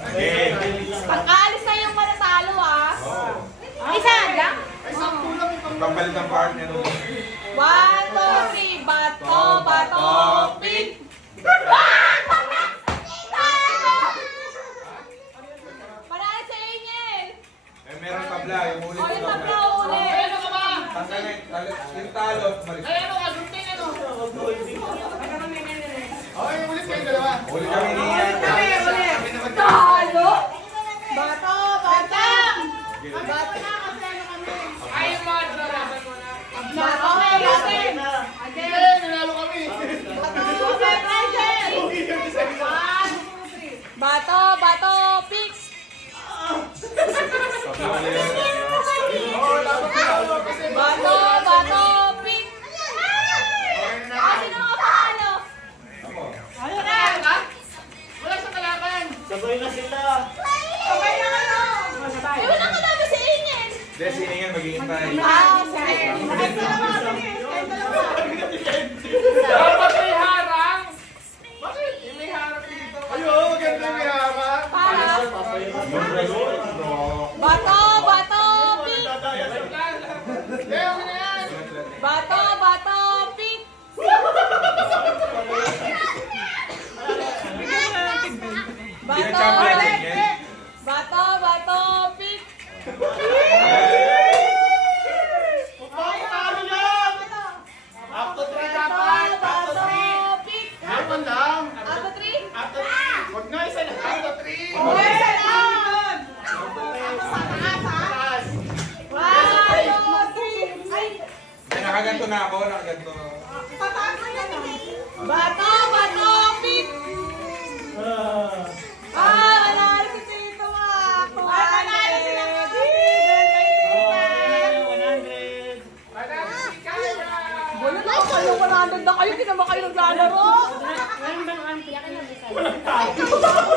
Pagkaalis na yung manatalo Isa lang? Pampalit ang partner nun. 1, 2, 3. Bato, bato, pink. Panalo si Angel. Meron tabla, yung ulit Yung tabla ulit. Yung talo, malis. Ulit kayo dalawa. Ulit kami niyan. Talo? Bato, bato. Ayaw mo, naraban mo na. Bato, bato. Nanalo kami. Bato, bato, pink. Bato, bato, pink. Sino ang panalo? Ano na? Wala sa kalaban. Sabay na sila. Sabay na kayo. Wala ka dami si Ingin. Hindi, sino yan maghihintay? Dapat may harang. Bakit? Yung may harang dito. Ayun, maganda yung harap. Bato, bato, pink. Kaya mo na yan. Bato, bato, pink. Bato, bato, bato, pink. Talo lang. After 3 dapat. After 3. Pink. Dapat lang. Ato 3? After 3. Huwag na isa na. After 3. Okay, salamat. Taas. 1, 2, 3. Ay, Nakaganto na ako, nakaganto. bato, bato, pink. Nanalo si Tito ako. Nanalo sila Wala na kayo, 100 na kayo, hindi naman kayo naglalaro. Walang bang auntie? Akin lang isa.